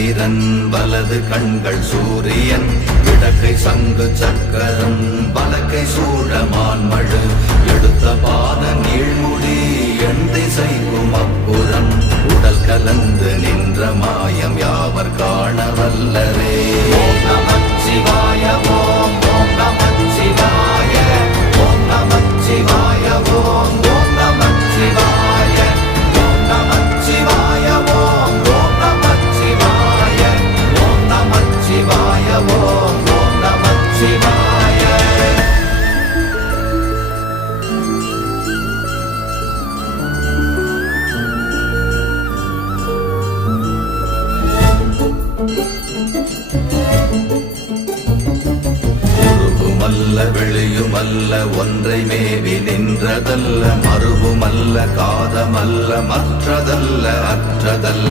சந்திரன் வலது கண்கள் சூரியன் இடக்கை சங்கு சக்கரம் வலக்கை சூழமான்மழு எடுத்த பாத நீழ்முடி எண் திசைக்கும் அப்புறம் உடல் கலந்து நின்ற மாயம் யாவர் காண வல்லரே. ஓம் நமச்சிவாய ஓம் ஓம் நமச்சிவாய ஓம் நமச்சிவாய ஓம் ஓம் நமச்சிவாய ஓம் நமச்சிவாய ஓம் ஓம் நமச்சிவாய ஓம் நமச்சிவாய ஓம் ஓம் நமச்சிவாய. உருவுமல்ல வெளியுமல்ல ஒன்றை மேவி நின்றதல்ல மறுவுமல்ல காதமல்ல மற்றதல்ல அற்றதல்ல